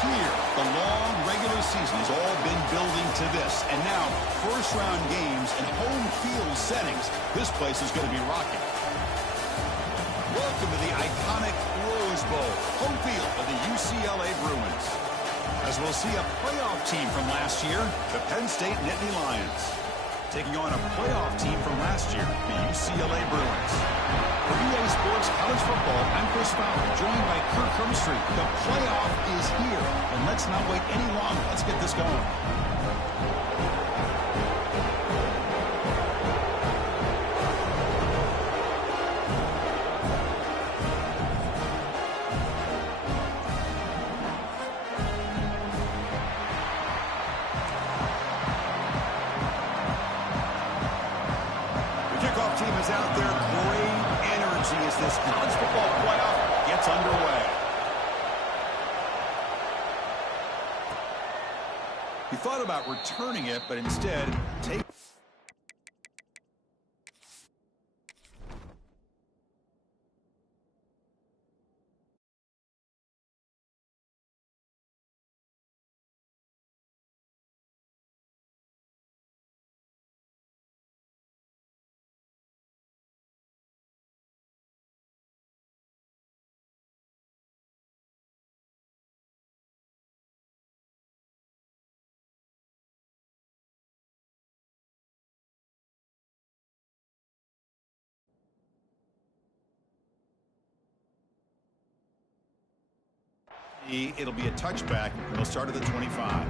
here. The long regular season has all been building to this. And now, first-round games and home field settings. This place is going to be rocking. Welcome to the iconic Rose Bowl, home field of the UCLA Bruins. As we'll see a playoff team from last year, the Penn State Nittany Lions, taking on a playoff team from last year, the UCLA Bruins. For EA Sports College Football, I'm Chris Fowler, joined by Kirk Hermstreet. The playoff is here, and let's not wait any longer. Let's get this going. Team is out there. Great energy as this college football playoff gets underway. He thought about returning it, but instead take. It'll be a touchback. They'll start at the 25.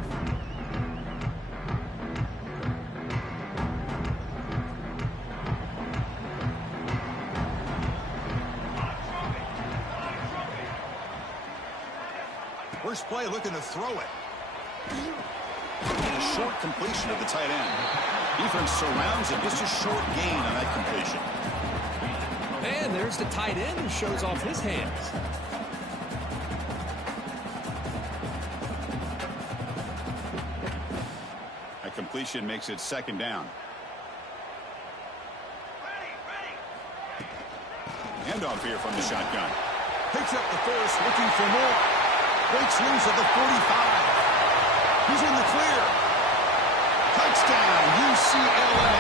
First play looking to throw it. And a short completion of the tight end. Defense surrounds him. Just a short gain on that completion. And there's the tight end who shows off his hands. Completion makes it second down. Handoff here from the shotgun. Picks up the first, looking for more. Breaks loose at the 45. He's in the clear. Touchdown, UCLA,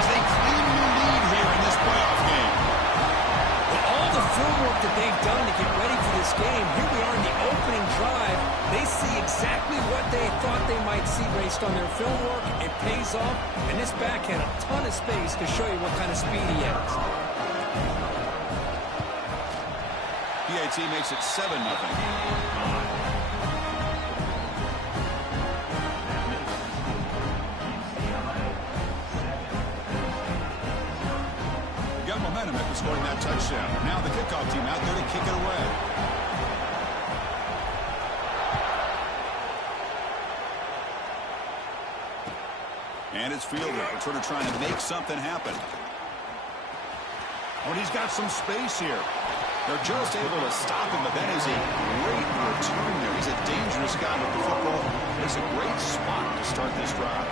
as they claim the lead here in this playoff game. With all the film work that they've done to get ready for this game, here we are in the opening drive. They see exactly what they thought they might see based on their film work. It pays off, and this back had a ton of space to show you what kind of speed he has. PAT makes it 7-0. Got momentum after scoring that touchdown. Now the kickoff team out there to kick it away. And it's Fielder, sort of trying to make something happen. Oh, and he's got some space here. They're just able to stop him, but that is a great return there. He's a dangerous guy with the football. It's a great spot to start this drive.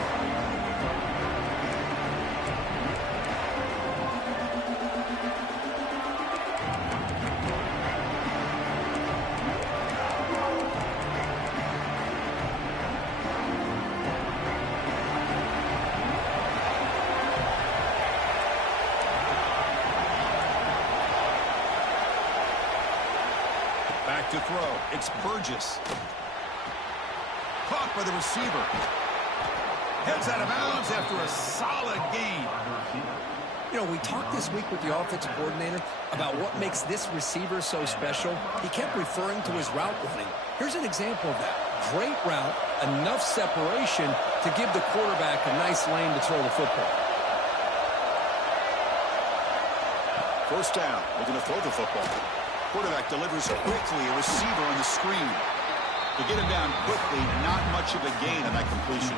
To throw. It's Burgess. Caught by the receiver. Heads out of bounds after a solid gain. You know, we talked this week with the offensive coordinator about what makes this receiver so special. He kept referring to his route running. Here's an example of that. Great route, enough separation to give the quarterback a nice lane to throw the football. First down. Looking to throw the football. Quarterback delivers quickly, a receiver on the screen. To get him down quickly, not much of a gain on that completion.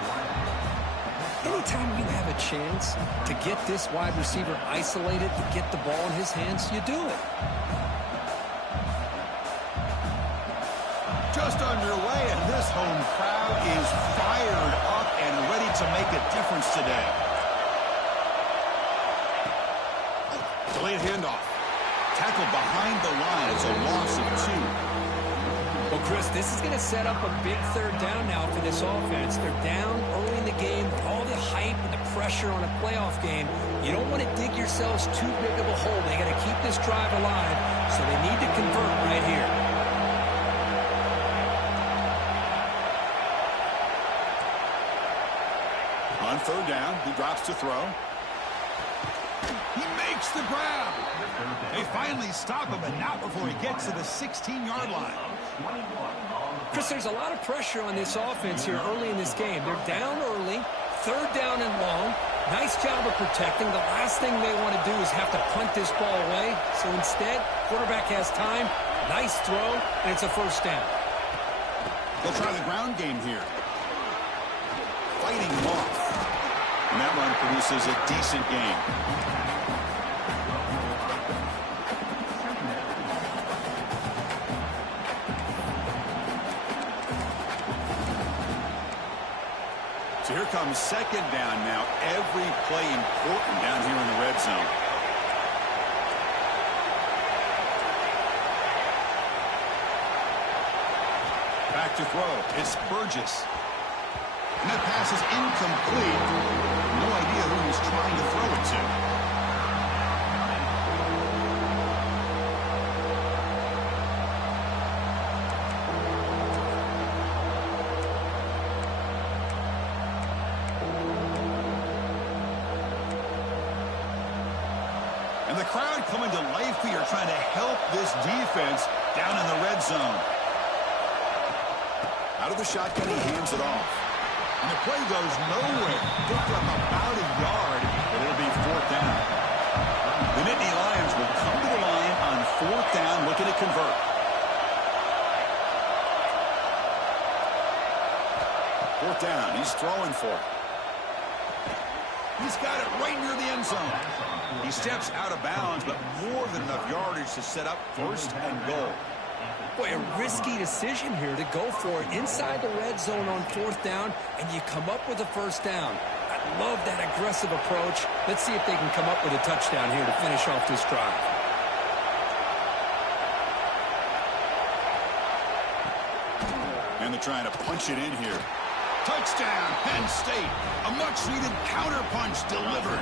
Anytime you have a chance to get this wide receiver isolated, to get the ball in his hands, you do it. Just underway, and this home crowd is fired up and ready to make a difference today. Delayed handoff. Tackled behind the line. It's a loss of 2. Well, Chris, this is going to set up a big third down now for this offense. They're down early in the game with all the hype and the pressure on a playoff game. You don't want to dig yourselves too big of a hole. They got to keep this drive alive, so they need to convert right here. On third down, he drops to throw. He makes the grab. They finally stop him, but not before he gets to the 16-yard line. Chris, there's a lot of pressure on this offense here early in this game. They're down early, third down and long. Nice job of protecting. The last thing they want to do is have to punt this ball away. So instead, quarterback has time. Nice throw, and it's a first down. They'll try the ground game here. Fighting him off. And that run produces a decent gain. So here comes second down now. Every play important down here in the red zone. Back to throw. It's Burgess. And that pass is incomplete. No idea who he's trying to throw it to. And the crowd coming to life here, trying to help this defense down in the red zone. Out of the shotgun, he hands it off. And the play goes nowhere. Picked up about a yard, but it'll be fourth down. The Nittany Lions will come to the line on fourth down, looking to convert. Fourth down, he's throwing for it. He's got it right near the end zone. He steps out of bounds, but more than enough yardage to set up first and goal. Boy, a risky decision here to go for it inside the red zone on fourth down, and you come up with a first down. I love that aggressive approach. Let's see if they can come up with a touchdown here to finish off this drive. And they're trying to punch it in here. Touchdown, Penn State. A much-needed counter-punch delivered.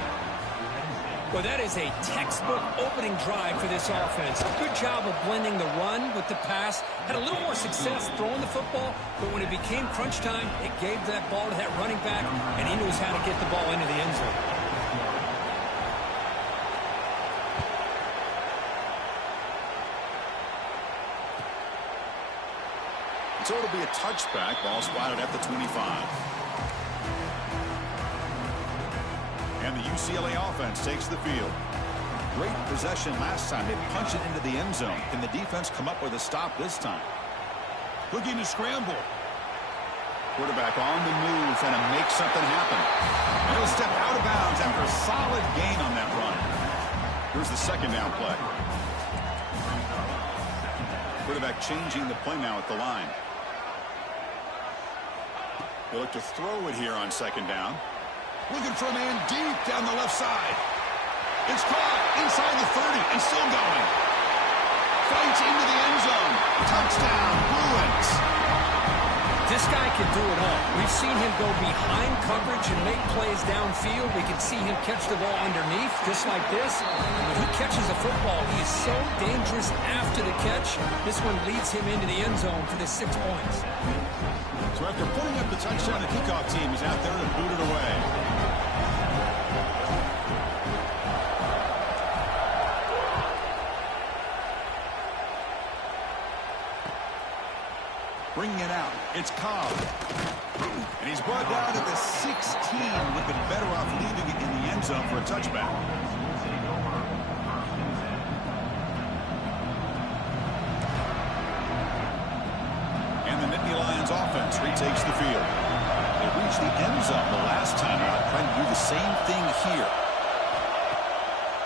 Well, that is a textbook opening drive for this offense. Good job of blending the run with the pass. Had a little more success throwing the football, but when it became crunch time, it gave that ball to that running back, and he knows how to get the ball into the end zone. So it'll be a touchback. Ball spotted at the 25. And the UCLA offense takes the field. Great possession last time. They punched it into the end zone. Can the defense come up with a stop this time? Looking to scramble. Quarterback on the move, trying to make something happen. And he'll step out of bounds after a solid gain on that run. Here's the second down play. Quarterback changing the play now at the line. They look to throw it here on second down. Looking for a man deep down the left side. It's caught inside the 30 and still going. Fights into the end zone. Touchdown, Bruins. This guy can do it all. We've seen him go behind coverage and make plays downfield. We can see him catch the ball underneath, just like this. And when he catches a football, he is so dangerous after the catch. This one leads him into the end zone for the 6 points. So after putting up the touchdown, the kickoff team is out there to boot it away. Bringing it out, it's Cobb. And he's brought down to the 16. Would have been better off leaving it in the end zone for a touchback. And the Nittany Lions offense retakes the field. They reached the end zone the last time out, trying to do the same thing here.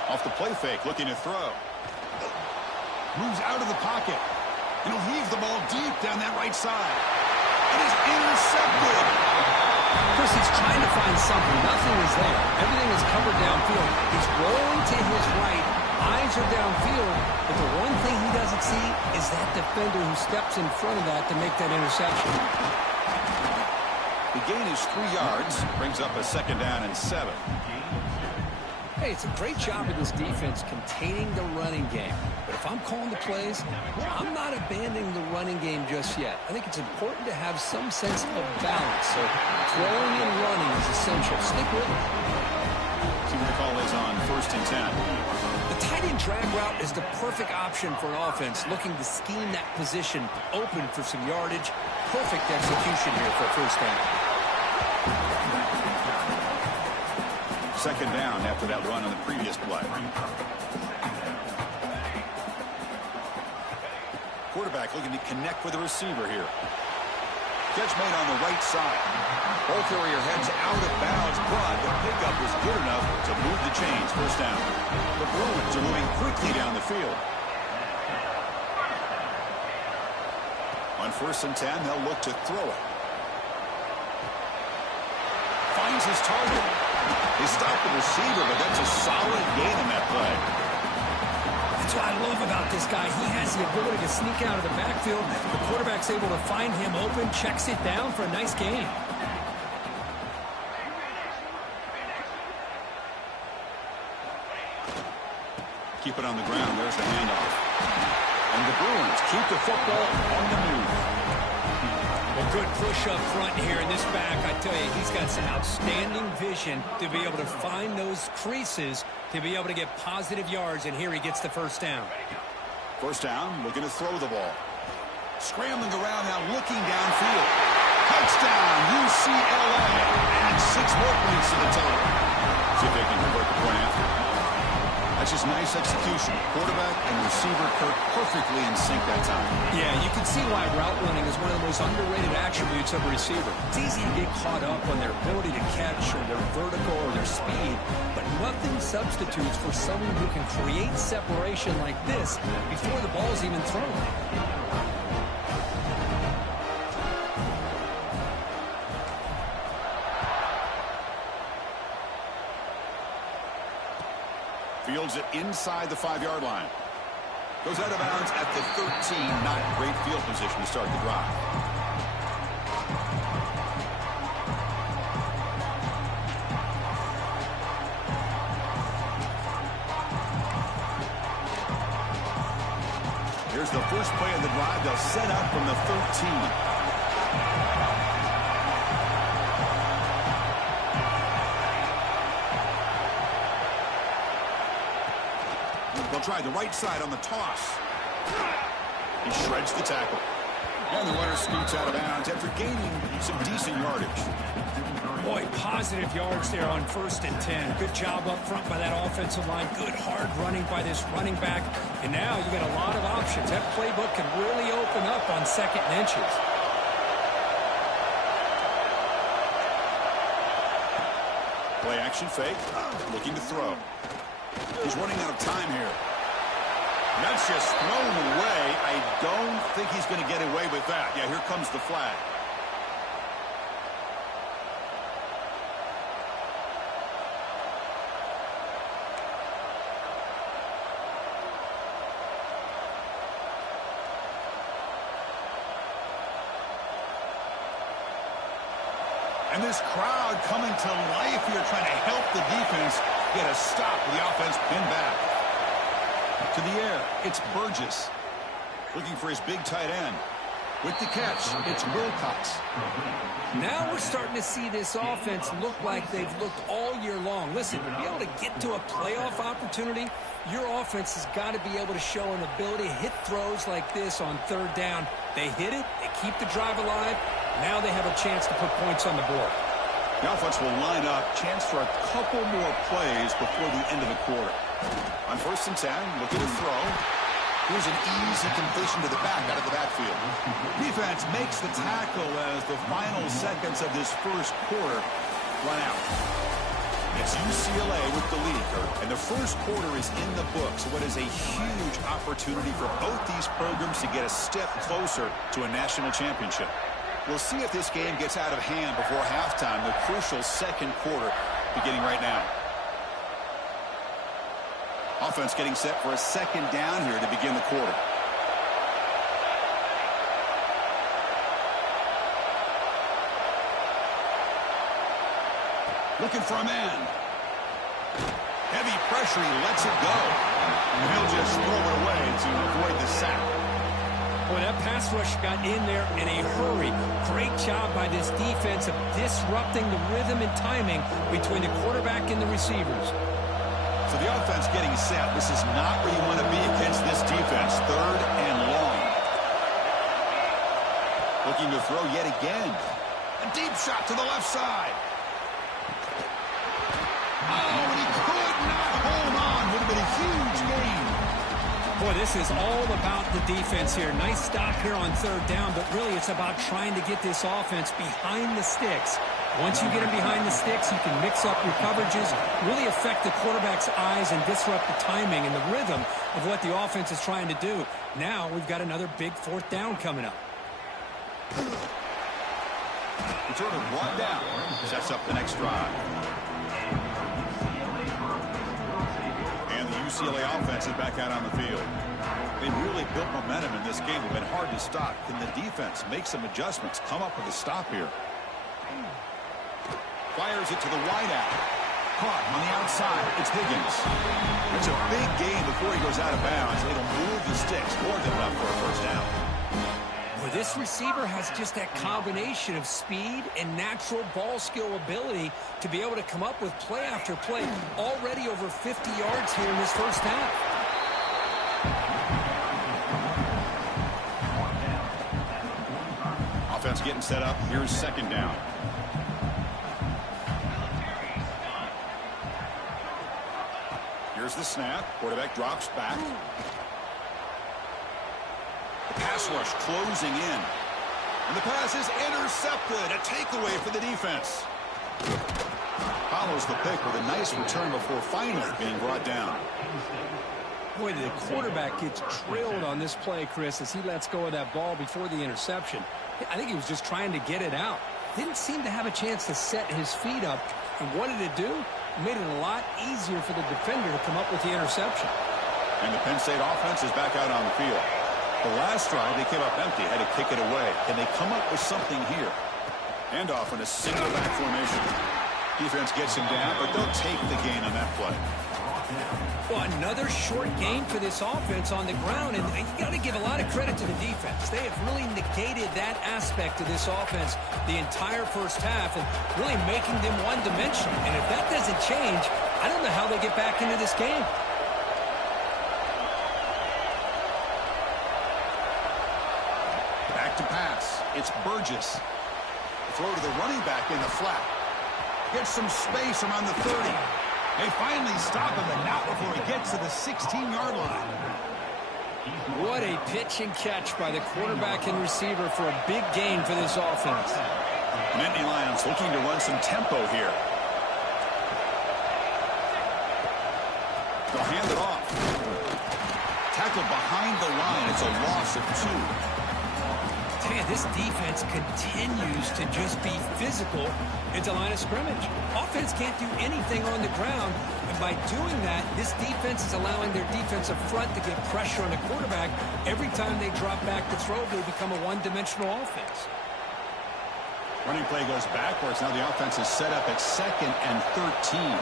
Off the play fake, looking to throw. Moves out of the pocket. And he'll heave the ball deep down that right side. It is intercepted. Chris, he's trying to find something. Nothing is there. Everything is covered downfield. He's rolling to his right. Eyes are downfield, but the one thing he doesn't see is that defender who steps in front of that to make that interception. The gain is 3 yards, brings up a 2nd down and 7. Hey, it's a great job of this defense containing the running game. But if I'm calling the plays, I'm not abandoning the running game just yet. I think it's important to have some sense of balance. So throwing and running is essential. Stick with it. See what the call is on 1st and 10. The tight end drag route is the perfect option for an offense looking to scheme that position open for some yardage. Perfect execution here for a 1st down. 2nd down after that run on the previous play. Quarterback looking to connect with the receiver here. Catch made on the right side. Ball carrier heads out of bounds, but the pickup was good enough to move the chains. 1st down. The Bruins are moving quickly down the field. On 1st and 10, they'll look to throw it. Finds his target. They stop the receiver, but that's a solid gain in that play. That's what I love about this guy. He has the ability to sneak out of the backfield. The quarterback's able to find him open, checks it down for a nice gain. Keep it on the ground. There's the handoff. And the Bruins keep the football on the move. Well, good push up front here in this back. I tell you, he's got some outstanding vision to be able to find those creases, to be able to get positive yards, and here he gets the 1st down. 1st down, looking to throw the ball. Scrambling around now, looking downfield. Touchdown, UCLA. And 6 more points to the total. See if they can convert the point after. That's just nice execution. Quarterback and receiver perfectly in sync that time. Yeah, you can see why route running is one of the most underrated attributes of a receiver. It's easy to get caught up on their ability to catch or their vertical or their speed, but nothing substitutes for someone who can create separation like this before the ball's even thrown. Fields it inside the 5-yard line. Goes out of bounds at the 13. Not great field position to start the drive. Here's the first play of the drive. They'll set up from the 13. They'll try the right side on the toss. He shreds the tackle. And the runner scoots out of bounds after gaining some decent yardage. Boy, positive yards there on 1st and 10. Good job up front by that offensive line. Good hard running by this running back. And now you got a lot of options. That playbook can really open up on 2nd and inches. Play action fake. Looking to throw. He's running out of time here. And that's just thrown away. I don't think he's going to get away with that. Yeah, here comes the flag. And this crowd coming to life here, trying to help the defense get a stop with the offense pinned back. To the air, it's Burgess. Looking for his big tight end. With the catch, it's Wilcox. Now we're starting to see this offense look like they've looked all year long. Listen, to be able to get to a playoff opportunity, your offense has got to be able to show an ability to hit throws like this on 3rd down. They hit it, they keep the drive alive. Now they have a chance to put points on the board. The offense will line up. Chance for a couple more plays before the end of the quarter. On 1st and 10, looking to throw. Here's an easy completion to the back out of the backfield. Defense makes the tackle as the final seconds of this first quarter run out. It's UCLA with the lead, and the first quarter is in the books. What is a huge opportunity for both these programs to get a step closer to a national championship. We'll see if this game gets out of hand before halftime, the crucial second quarter beginning right now. Offense getting set for a second down here to begin the quarter. Looking for a man. Heavy pressure, he lets it go. And he'll just throw it away to avoid the sack. Boy, that pass rush got in there in a hurry. Great job by this defense of disrupting the rhythm and timing between the quarterback and the receivers. So the offense getting set. This is not where you want to be against this defense. 3rd and long. Looking to throw yet again. A deep shot to the left side. Oh, and he could not hold on. Would have been a huge gain. Boy, this is all about the defense here. Nice stop here on 3rd down, but really it's about trying to get this offense behind the sticks. Once you get them behind the sticks, you can mix up your coverages, really affect the quarterback's eyes and disrupt the timing and the rhythm of what the offense is trying to do. Now we've got another big 4th down coming up. Returner brought down. Sets up the next drive. And the UCLA offense is back out on the field. They've really built momentum in this game. It's been hard to stop. Can the defense make some adjustments? Come up with a stop here. Fires it to the wideout. Caught on the outside. It's Higgins. It's a big gain before he goes out of bounds. It'll move the sticks. More than enough for a first down. Well, this receiver has just that combination of speed and natural ball skill ability to be able to come up with play after play. Already over 50 yards here in this first half. Offense getting set up. Here's 2nd down. Here's the snap. Quarterback drops back. The pass rush closing in. And the pass is intercepted. A takeaway for the defense. Follows the pick with a nice return before finally being brought down. Boy, the quarterback gets drilled on this play, Chris, as he lets go of that ball before the interception. I think he was just trying to get it out. Didn't seem to have a chance to set his feet up. And what did it do? Made it a lot easier for the defender to come up with the interception. And the Penn State offense is back out on the field. The last drive, they came up empty, had to kick it away. Can they come up with something here? And off in a single back formation. Defense gets him down, but they'll take the gain on that play. Well, another short game for this offense on the ground, and you got to give a lot of credit to the defense. They have really negated that aspect of this offense the entire first half and really making them one-dimensional. And if that doesn't change, I don't know how they get back into this game. Back to pass. It's Burgess. Throw to the running back in the flat. Gets some space around the 30. They finally stop him, but not before he gets to the 16-yard line. What a pitch and catch by the quarterback and receiver for a big gain for this offense. Nittany Lions looking to run some tempo here. They'll hand it off. Tackled behind the line. It's a loss of 2. Man, this defense continues to just be physical at the line of scrimmage. Offense can't do anything on the ground, and by doing that, this defense is allowing their defensive front to get pressure on the quarterback. Every time they drop back to throw, they become a one-dimensional offense. Running play goes backwards. Now the offense is set up at 2nd and 13.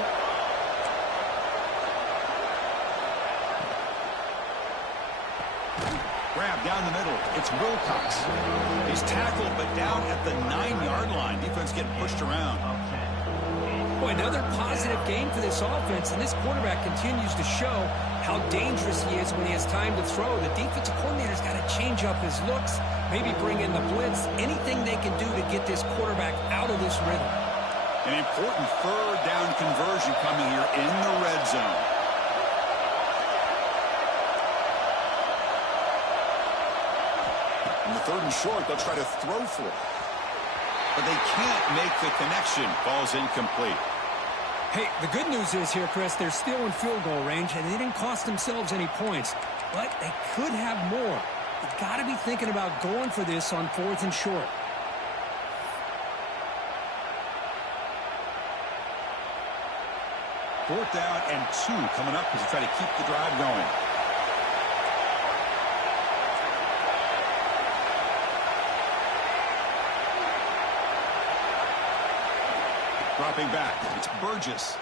Grab down the middle. It's Wilcox. He's tackled, but down at the 9-yard line. Defense getting pushed around. Boy, another positive game for this offense, and this quarterback continues to show how dangerous he is when he has time to throw. The defensive coordinator's got to change up his looks, maybe bring in the blitz, anything they can do to get this quarterback out of this rhythm. An important 3rd down conversion coming here in the red zone. In the 3rd and short, they'll try to throw for it. But they can't make the connection. Ball's incomplete. Hey, the good news is here, Chris, they're still in field goal range, and they didn't cost themselves any points. But they could have more. You've got to be thinking about going for this on 4th and short. 4th down and 2 coming up as you try to keep the drive going. Dropping back, it's Burgess.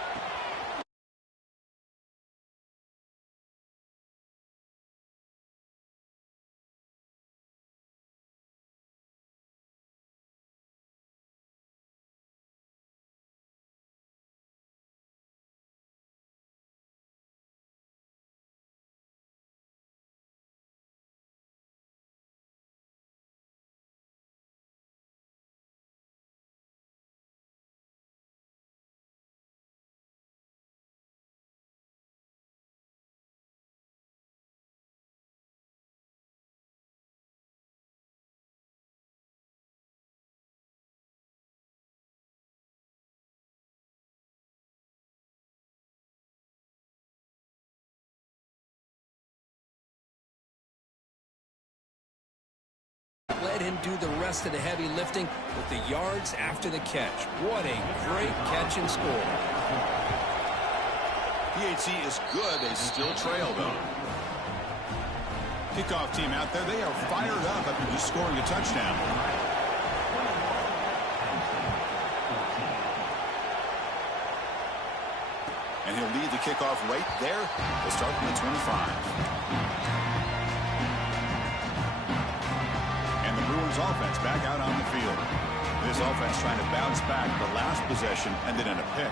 Let him do the rest of the heavy lifting with the yards after the catch. What a great catch and score. PHC is good. They still trail, though. Kickoff team out there. They are fired up after just scoring a touchdown. And he'll lead the kickoff right there. They'll start from the 25. Bruins offense back out on the field. This offense trying to bounce back the last possession and then in a pick.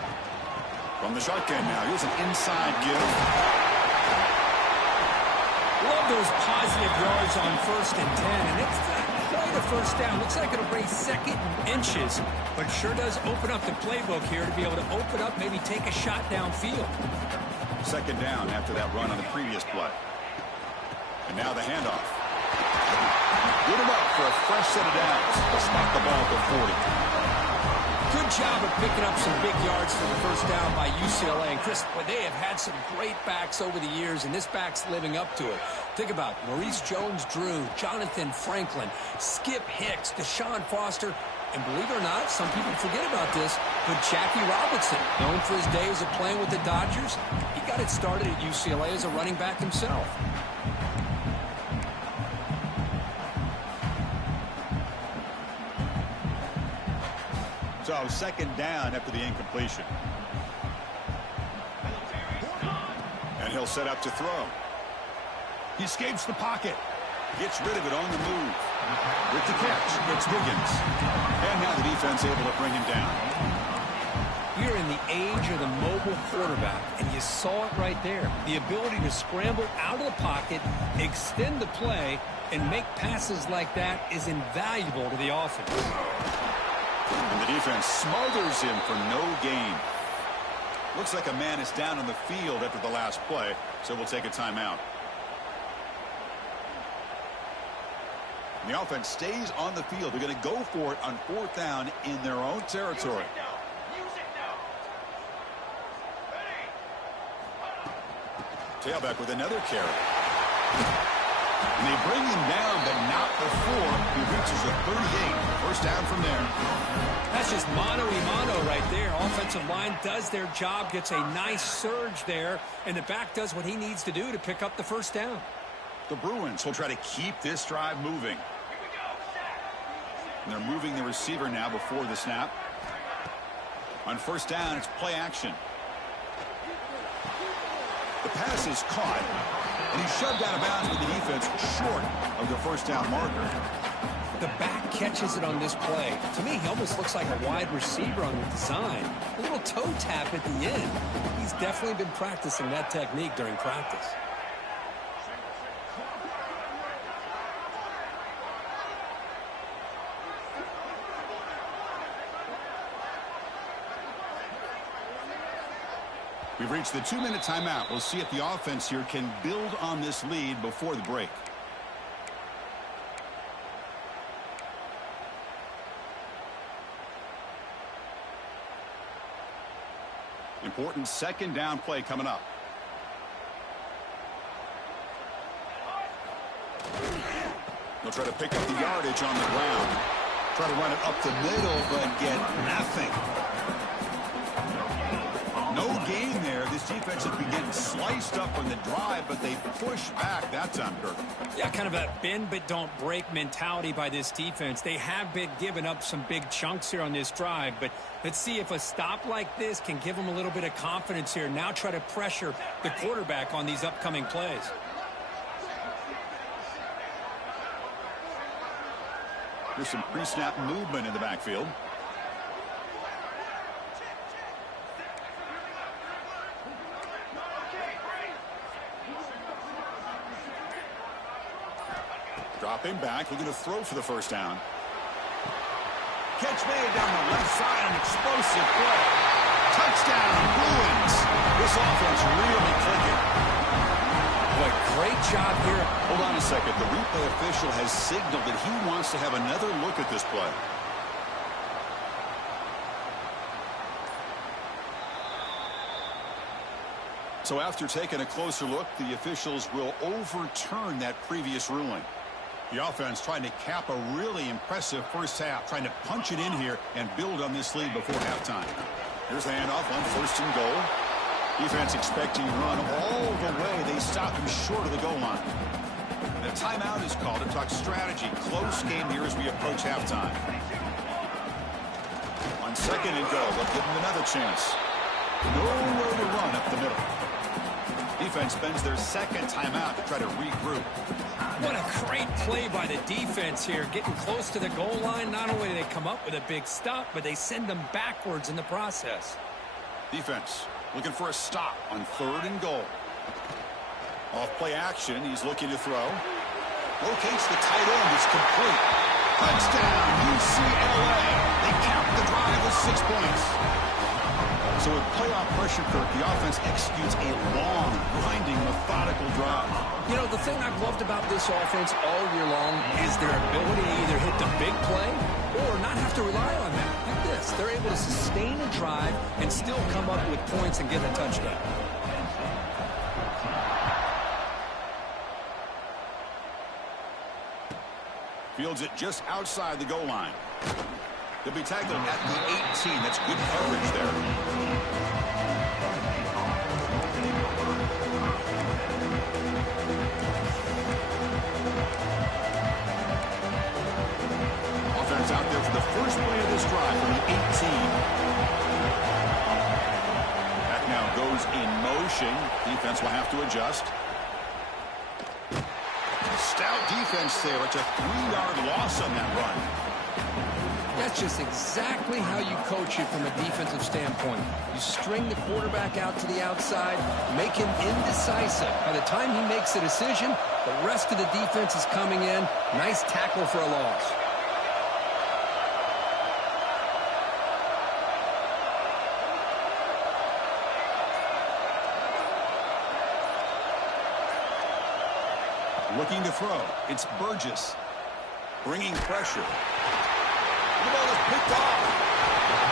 From the shotgun now, here's an inside give. Love those positive yards on 1st and 10, and it's quite a first down. Looks like it'll bring 2nd and inches, but sure does open up the playbook here to be able to open up, maybe take a shot downfield. 2nd down after that run on the previous play. And now the handoff. Good enough for a fresh set of downs to spot the ball at the 40. Good job of picking up some big yards for the first down by UCLA. And Chris, boy, they have had some great backs over the years, and this back's living up to it. Think about Maurice Jones-Drew, Jonathan Franklin, Skip Hicks, Deshaun Foster, and believe it or not, some people forget about this, but Jackie Robinson, known for his days of playing with the Dodgers, he got it started at UCLA as a running back himself. So 2nd down after the incompletion. And he'll set up to throw. He escapes the pocket. Gets rid of it on the move. With the catch, it's Wiggins. And now the defense able to bring him down. We're in the age of the mobile quarterback, and you saw it right there. The ability to scramble out of the pocket, extend the play, and make passes like that is invaluable to the offense. And the defense smothers him for no gain. Looks like a man is down on the field after the last play, so we'll take a timeout. And the offense stays on the field. They're going to go for it on 4th down in their own territory. Tailback with another carry. And they bring him down, but not before he reaches a 38. First down from there. That's just mano-a-mano right there. Offensive line does their job, gets a nice surge there, and the back does what he needs to do to pick up the first down. The Bruins will try to keep this drive moving. And they're moving the receiver now before the snap. On 1st down, it's play action. The pass is caught, and he's shoved out of bounds with the defense short of the first down marker. The back catches it on this play. To me, he almost looks like a wide receiver on the design. A little toe tap at the end. He's definitely been practicing that technique during practice. We've reached the 2-minute timeout. We'll see if the offense here can build on this lead before the break. Important 2nd down play coming up. They'll try to pick up the yardage on the ground. Try to run it up the middle, but get nothing. No gain there. defense has been getting sliced up on the drive, but they push back that time, Kirk. Yeah, kind of a bend but don't break mentality by this defense. They have been giving up some big chunks here on this drive, but let's see if a stop like this can give them a little bit of confidence here. Now try to pressure the quarterback on these upcoming plays. There's some pre-snap movement in the backfield. Dropping back, looking to throw for the first down. Catch made down the left side, an explosive play. Touchdown, Bruins. This offense really clicking. Boy, great job here. Hold on a second. The replay official has signaled that he wants to have another look at this play. So after taking a closer look, the officials will overturn that previous ruling. The offense trying to cap a really impressive first half, trying to punch it in here and build on this lead before halftime. Here's the handoff on 1st and goal. Defense expecting to run all the way. They stop him short of the goal line. The timeout is called to talk strategy. Close game here as we approach halftime. On 2nd and goal, they'll give him another chance. Nowhere to run up the middle. Defense spends their 2nd timeout to try to regroup. What a great play by the defense here. Getting close to the goal line, not only do they come up with a big stop, but they send them backwards in the process. Defense looking for a stop on 3rd and goal. Off play action, he's looking to throw. Locates the tight end, it's complete. Touchdown, UCLA. They count the drive with 6 points. So with playoff pressure, Kirk, the offense executes a long, grinding, methodical drive. You know, the thing I've loved about this offense all year long is their ability to either hit the big play or not have to rely on that. Like this, they're able to sustain a drive and still come up with points and get a touchdown. Fields it just outside the goal line. They'll be tackled at the 18. That's good coverage there. Offense out there for the first play of this drive from the 18. That now goes in motion. Defense will have to adjust. Stout defense there. It's a 3-yard loss on that run. That's just exactly how you coach it from a defensive standpoint. You string the quarterback out to the outside, make him indecisive. By the time he makes a decision, the rest of the defense is coming in. Nice tackle for a loss. Looking to throw. It's Burgess. Bringing pressure. The ball is picked off.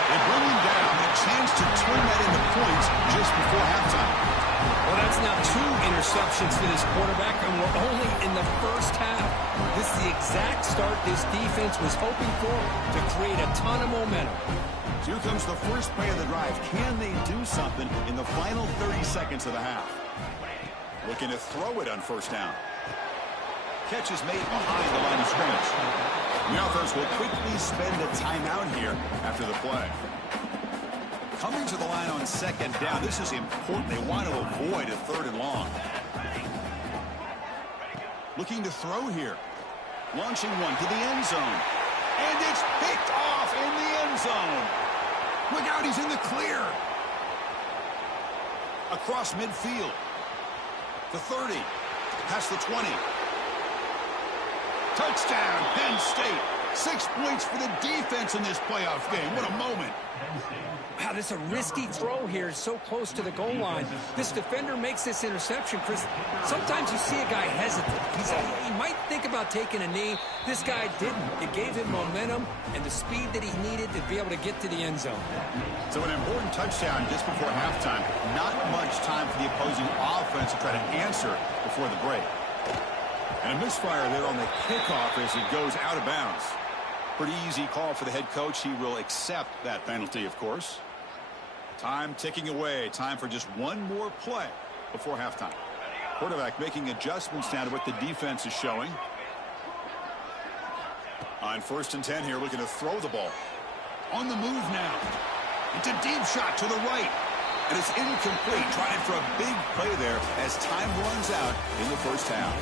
They bring him down. A chance to turn that into points just before halftime. Well, that's now 2 interceptions for this quarterback, and we're only in the first half. This is the exact start this defense was hoping for to create a ton of momentum. Here comes the first play of the drive. Can they do something in the final 30 seconds of the half? Looking to throw it on 1st down. Catch is made behind the line of scrimmage. The offense will quickly spend a timeout here after the play. Coming to the line on 2nd down. This is important. They want to avoid a 3rd and long. Looking to throw here. Launching one to the end zone. And it's picked off in the end zone. Look out, he's in the clear. Across midfield. The 30. Past the 20. Touchdown, Penn State. 6 points for the defense in this playoff game. What a moment. Wow, this is a risky throw here, so close to the goal line. This defender makes this interception, Chris. Sometimes you see a guy hesitant. He might think about taking a knee. This guy didn't. It gave him momentum and the speed that he needed to be able to get to the end zone. So an important touchdown just before halftime. Not much time for the opposing offense to try to answer before the break. And a misfire there on the kickoff as it goes out of bounds. Pretty easy call for the head coach. He will accept that penalty, of course. Time ticking away. Time for just one more play before halftime. Quarterback making adjustments now to what the defense is showing. On 1st and 10 here, looking to throw the ball. On the move now. It's a deep shot to the right. And it's incomplete. Trying for a big play there as time runs out in the first half.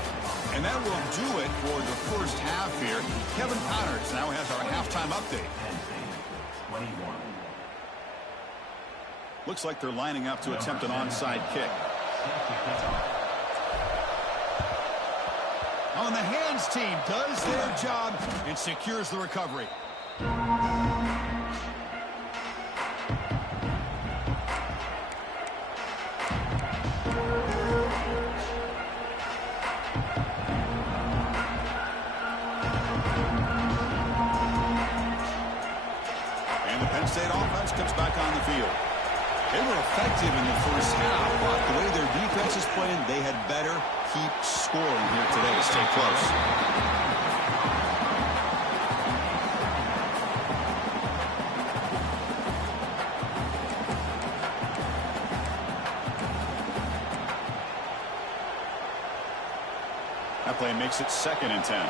And that will do it for the first half here. Kevin Connors now has our halftime update. Looks like they're lining up to attempt an onside kick. Oh, and the hands team does their job and secures the recovery. And the Penn State offense comes back on the field. They were effective in the first half, but the way their defense is playing, they had better keep scoring here today to stay close. That play makes it 2nd and 10.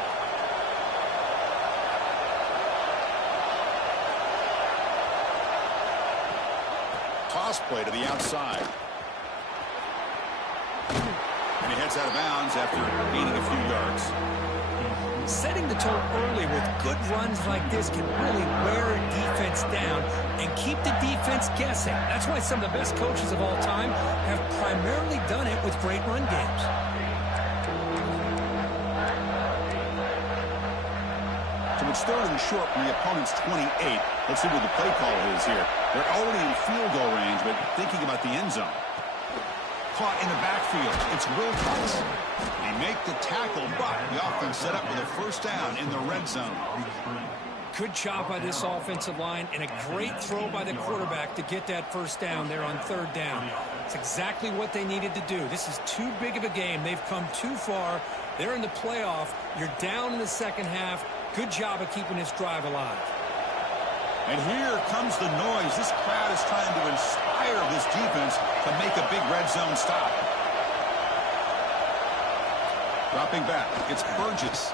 Toss play to the outside. And he heads out of bounds after gaining a few yards. Setting the tone early with good runs like this can really wear a defense down and keep the defense guessing. That's why some of the best coaches of all time have primarily done it with great run games. So it's 3rd and short from the opponent's 28. Let's see what the play call is here. They're already in field goal range, but thinking about the end zone. Caught in the backfield. It's Wilcox. They make the tackle, but the offense set up with a first down in the red zone. Good job by this offensive line and a great throw by the quarterback to get that first down there on 3rd down. It's exactly what they needed to do. This is too big of a game. They've come too far. They're in the playoff. You're down in the second half. Good job of keeping this drive alive. And here comes the noise. This crowd is trying to inspire this defense to make a big red zone stop. Dropping back, it's Burgess.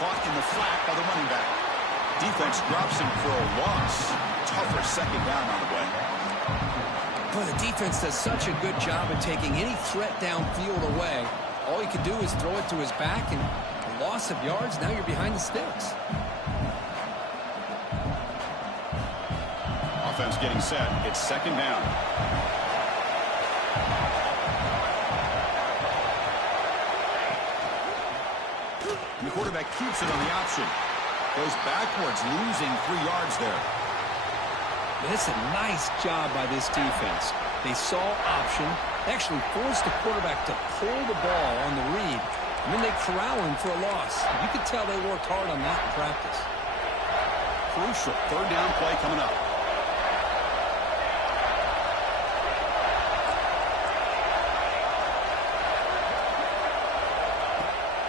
Caught in the flat by the running back. Defense drops him for a loss. Tougher 2nd down on the way. Boy, the defense does such a good job of taking any threat downfield away. All you can do is throw it to his back, and a loss of yards, now you're behind the sticks. Offense getting set. It's 2nd down. And the quarterback keeps it on the option. Goes backwards, losing 3 yards there. That's a nice job by this defense. They saw option, actually forced the quarterback to pull the ball on the read, and then they corral him for a loss. You could tell they worked hard on that in practice. Crucial 3rd down play coming up.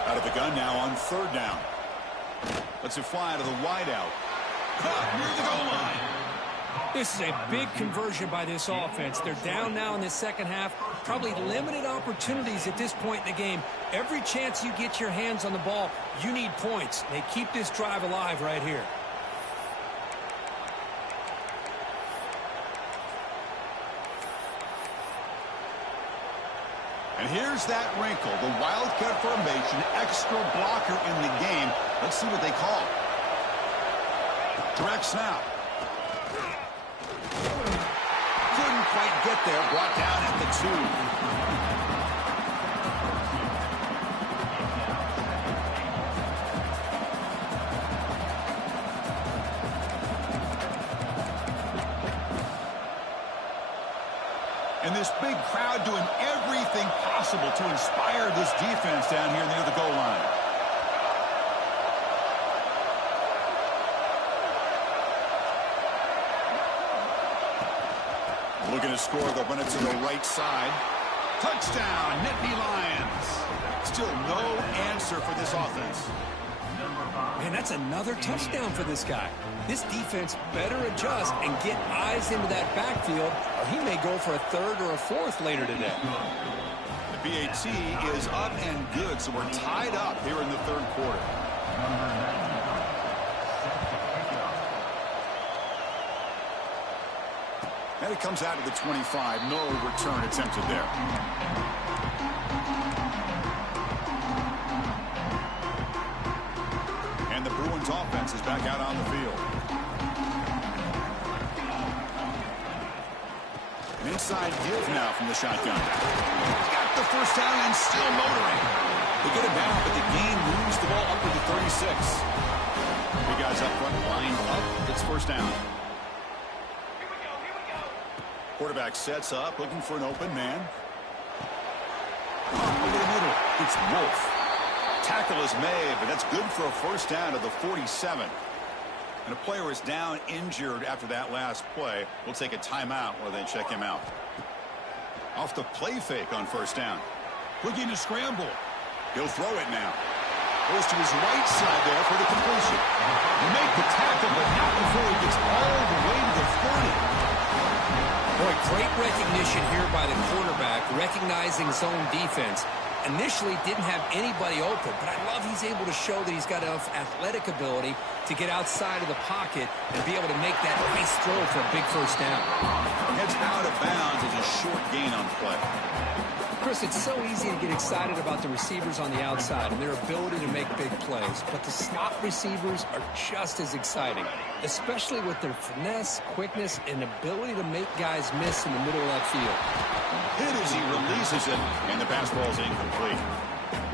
Out of the gun now on 3rd down. Lets it fly to the wideout. Caught near the goal line. This is a big conversion by this offense. They're down now in the second half. Probably limited opportunities at this point in the game. Every chance you get your hands on the ball, you need points. They keep this drive alive right here. And here's that wrinkle, the wildcat formation, extra blocker in the game. Let's see what they call. Direct snap. Couldn't quite get there, brought down at the 2. And this big crowd doing everything possible to inspire this defense down here near the goal line. Looking to score, they'll run it to the right side. Touchdown, Nittany Lions. Still no answer for this offense. Man, that's another touchdown for this guy. This defense better adjust and get eyes into that backfield, or he may go for a third or a fourth later today. The PAT is up and good, so we're tied up here in the third quarter. And it comes out to the 25. No return attempted there. And the Bruins offense is back out on the field. An inside give now from the shotgun. Got the first down and still motoring. They get it down, but the game moves the ball up to the 36. Big guys up front, lined up. It's first down. Quarterback sets up, looking for an open man. Over the middle, it's Wolf. Tackle is made, but that's good for a first down to the 47. And a player is down injured after that last play. We'll take a timeout while they check him out. Off the play fake on first down. Looking to scramble. He'll throw it now. Goes to his right side there for the completion. Make the tackle, but not before he gets all the way to the 40. Boy, great recognition here by the quarterback, recognizing zone defense. Initially didn't have anybody open, but I love he's able to show that he's got enough athletic ability to get outside of the pocket and be able to make that nice throw for a big first down. Heads out of bounds as a short gain on play. Chris, it's so easy to get excited about the receivers on the outside and their ability to make big plays, but the slot receivers are just as exciting, especially with their finesse, quickness, and ability to make guys miss in the middle of that field. Hit as he releases it, and the pass ball is incomplete.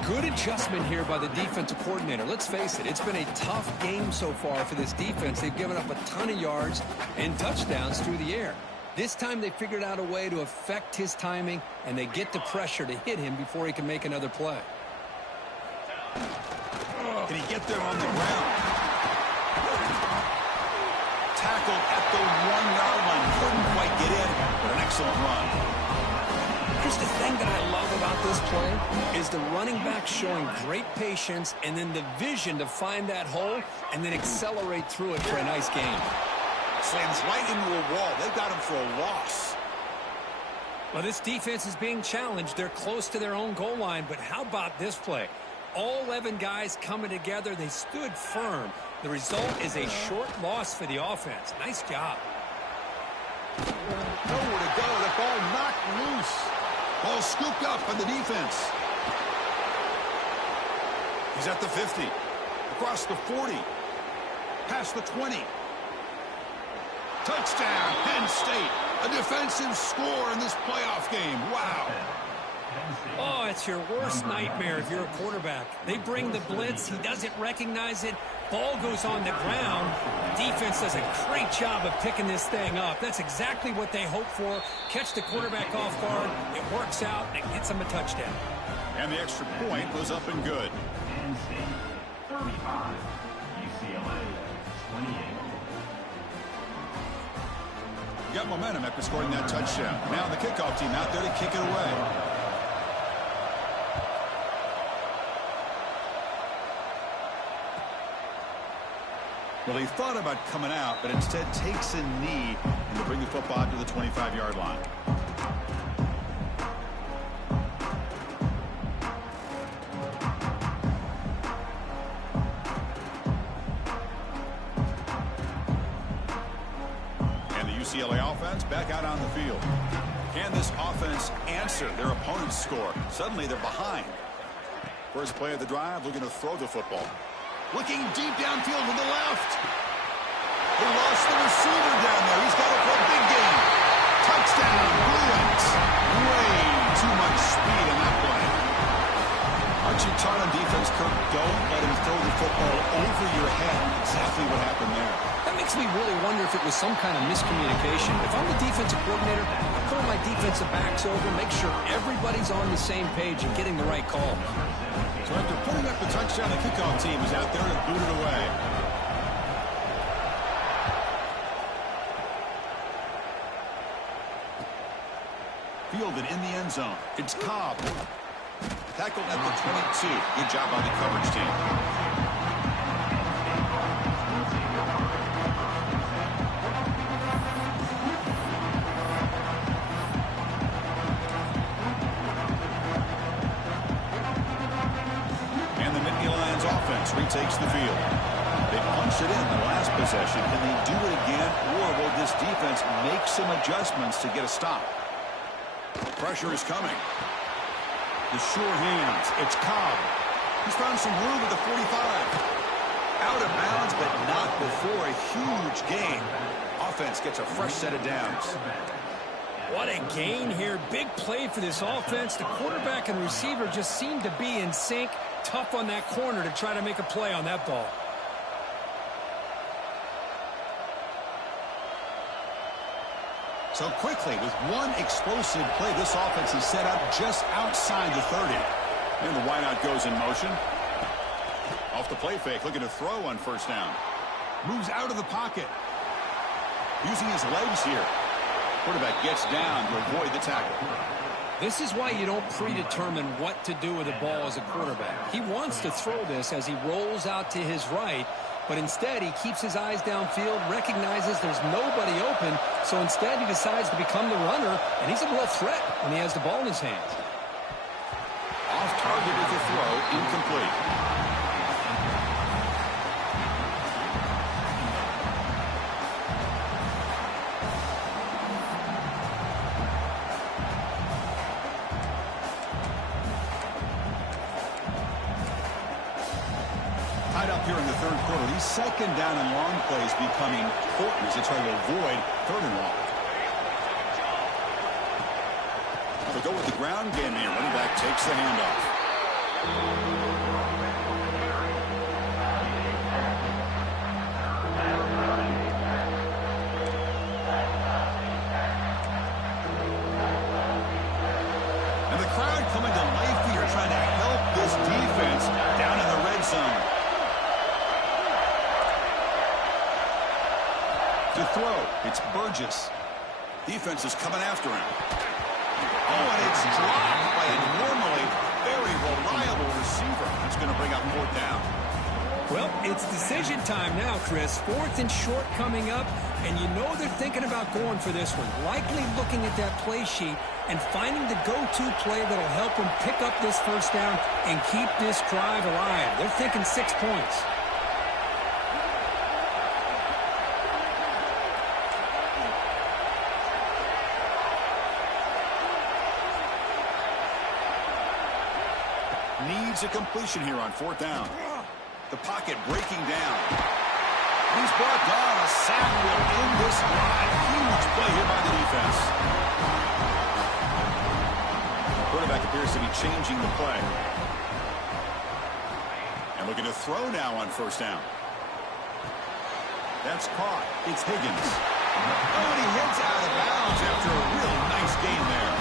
Good adjustment here by the defensive coordinator. Let's face it, it's been a tough game so far for this defense. They've given up a ton of yards and touchdowns through the air. This time they figured out a way to affect his timing, and they get the pressure to hit him before he can make another play. Can he get there on the ground? Tackled at the 1-yard line. Couldn't quite get in, but an excellent run. Here's the thing that I love about this play is the running back showing great patience and then the vision to find that hole and then accelerate through it for a nice gain. Slams right into a wall. They've got him for a loss. Well, this defense is being challenged. They're close to their own goal line, but how about this play? All 11 guys coming together. They stood firm. The result is a short loss for the offense. Nice job. Nowhere to go. The ball knocked loose. Ball scooped up by the defense. He's at the 50. Across the 40. Past the 20. Touchdown, Penn State. A defensive score in this playoff game. Wow. Oh, it's your worst nightmare if you're a quarterback. They bring the blitz. He doesn't recognize it. Ball goes on the ground. Defense does a great job of picking this thing up. That's exactly what they hope for. Catch the quarterback off guard. It works out, and it gets them a touchdown. And the extra point goes up and good. Penn State, 35. UCLA, 28. Got momentum after scoring that touchdown. Now the kickoff team out there to kick it away. Well, he thought about coming out, but instead takes a knee and to bring the football to the 25-yard line. UCLA offense back out on the field. Can this offense answer their opponent's score? Suddenly they're behind. First play of the drive, looking to throw the football. Looking deep downfield to the left. They lost the receiver down there. He's got it for a big gain. Touchdown, Bruins. Way too much speed in that play. Aren't you taught on defense, Kirk? Don't let him throw the football over your head. Exactly what happened there. That makes me really wonder if it was some kind of miscommunication. If I'm the defensive coordinator, I put my defensive backs over, make sure everybody's on the same page and getting the right call. So after putting up the touchdown, the kickoff team is out there to boot it away. Fielded in the end zone. It's Cobb. Tackled at the 22. Good job by the coverage team. offense retakes the field. They punched it in the last possession. Can they do it again, or will this defense make some adjustments to get a stop? Pressure is coming. The sure hands. It's Cobb. He's found some room at the 45. Out of bounds, but not before a huge gain. Offense gets a fresh set of downs. What a gain here. Big play for this offense. The quarterback and receiver just seem to be in sync. Tough on that corner to try to make a play on that ball. So quickly, with one explosive play, this offense is set up just outside the 30. And the wideout goes in motion. Off the play fake, looking to throw on first down. Moves out of the pocket. Using his legs here. Quarterback gets down to avoid the tackle. This is why you don't predetermine what to do with the ball as a quarterback. He wants to throw this as he rolls out to his right, but instead he keeps his eyes downfield, recognizes there's nobody open, so instead he decides to become the runner, and he's a real threat when he has the ball in his hands. Off target with the throw, incomplete. Tied up here in the third quarter. These second down and long plays becoming important as they try to avoid third and long. They'll go with the ground game here. Running back takes the handoff. And the crowd coming to life here trying to help this defense down in the red zone. To throw, it's Burgess. Defense is coming after him. Oh, and it's dropped by a normally very reliable receiver. That's going to bring up fourth down. Well, it's decision time now, Chris. Fourth and short coming up, and you know they're thinking about going for this one. Likely looking at that play sheet and finding the go-to play that'll help them pick up this first down and keep this drive alive. They're thinking 6 points. Needs a completion here on fourth down. The pocket breaking down. He's brought down. A sack will end this drive. Huge play here by the defense. Quarterback appears to be changing the play. And looking to throw now on first down. That's caught. It's Higgins. Oh, and he hits out of bounds after a real nice gain there.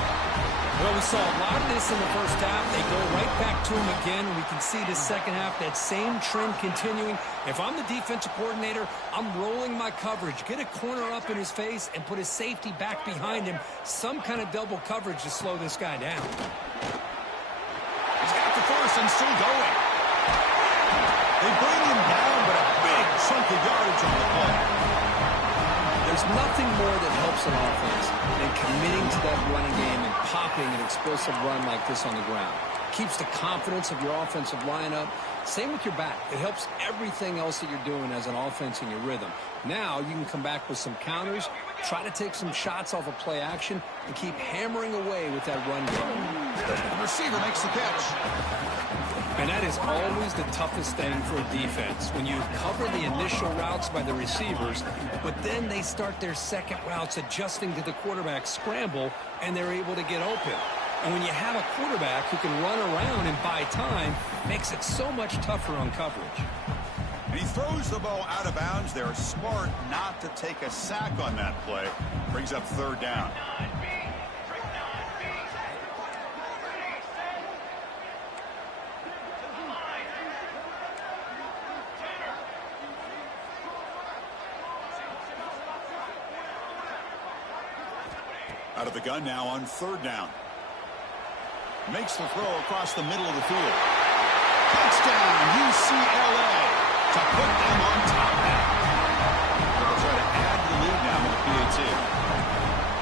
Well, we saw a lot of this in the first half. They go right back to him again. We can see the second half, that same trend continuing. If I'm the defensive coordinator, I'm rolling my coverage. Get a corner up in his face and put his safety back behind him. Some kind of double coverage to slow this guy down. He's got the first and still going. They bring him down, but a big chunk of yardage on the play. There's nothing more that helps an offense than committing to that running game and popping an explosive run like this on the ground. Keeps the confidence of your offensive lineup. Same with your back. It helps everything else that you're doing as an offense in your rhythm. Now you can come back with some counters, try to take some shots off of play action, and keep hammering away with that run game. The receiver makes the catch. And that is always the toughest thing for a defense, when you cover the initial routes by the receivers, but then they start their second routes adjusting to the quarterback scramble, and they're able to get open. And when you have a quarterback who can run around and buy time, makes it so much tougher on coverage. And he throws the ball out of bounds. They're smart not to take a sack on that play. Brings up third down. Out of the gun now on third down. Makes the throw across the middle of the field. Touchdown, UCLA, to put them on top now. They'll try to add the lead now with the PAT.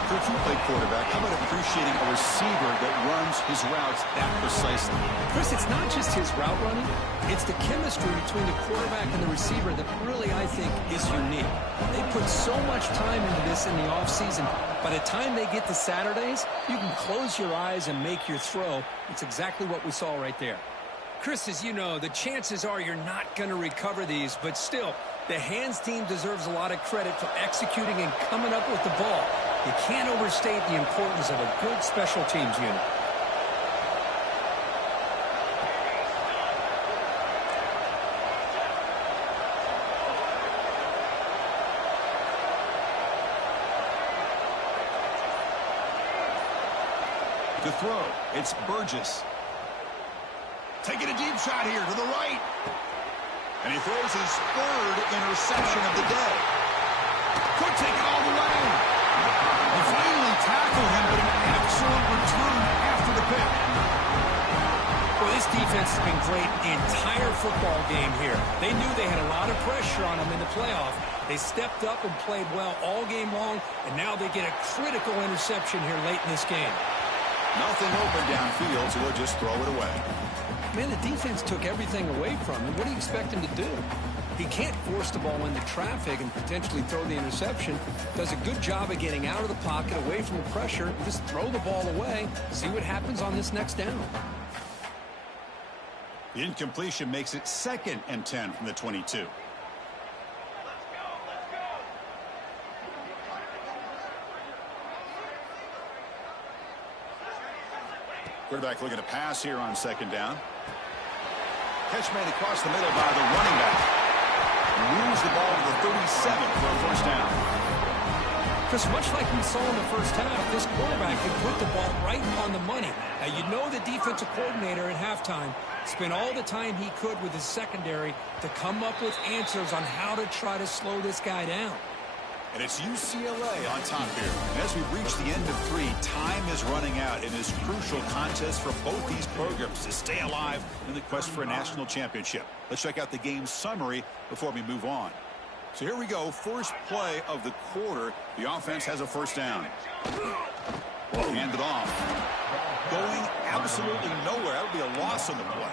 For a two-play quarterback, how about appreciating a receiver that runs his routes that precisely. Chris, it's not just his route running. It's the chemistry between the quarterback and the receiver that really, I think, is unique. They put so much time into this in the offseason. By the time they get to Saturdays, you can close your eyes and make your throw. It's exactly what we saw right there. Chris, as you know, the chances are you're not going to recover these, but still, the hands team deserves a lot of credit for executing and coming up with the ball. You can't overstate the importance of a good special teams unit. To throw, it's Burgess. Taking a deep shot here to the right. And he throws his third interception of the day. Could take it all the way. They finally tackle him, but an excellent return after the pick. Well, this defense has been great the entire football game here. They knew they had a lot of pressure on them in the playoff. They stepped up and played well all game long, and now they get a critical interception here late in this game. Nothing open downfield, so they'll just throw it away. Man, the defense took everything away from him. What do you expect him to do? He can't force the ball into traffic and potentially throw the interception. Does a good job of getting out of the pocket, away from the pressure, and just throw the ball away. See what happens on this next down. The incompletion makes it 2nd and 10 from the 22. Quarterback looking to pass here on 2nd down. Catch made across the middle by the running back. Moves the ball to the 37 for a first down. Chris, much like we saw in the first half, this quarterback can put the ball right on the money. Now, you know the defensive coordinator at halftime spent all the time he could with his secondary to come up with answers on how to try to slow this guy down. And it's UCLA on top here. And as we reach the end of 3, time is running out in this crucial contest for both these programs to stay alive in the quest for a national championship. Let's check out the game summary before we move on. So here we go. First play of the quarter. The offense has a first down. Hand it off. Going absolutely nowhere. That would be a loss on the play.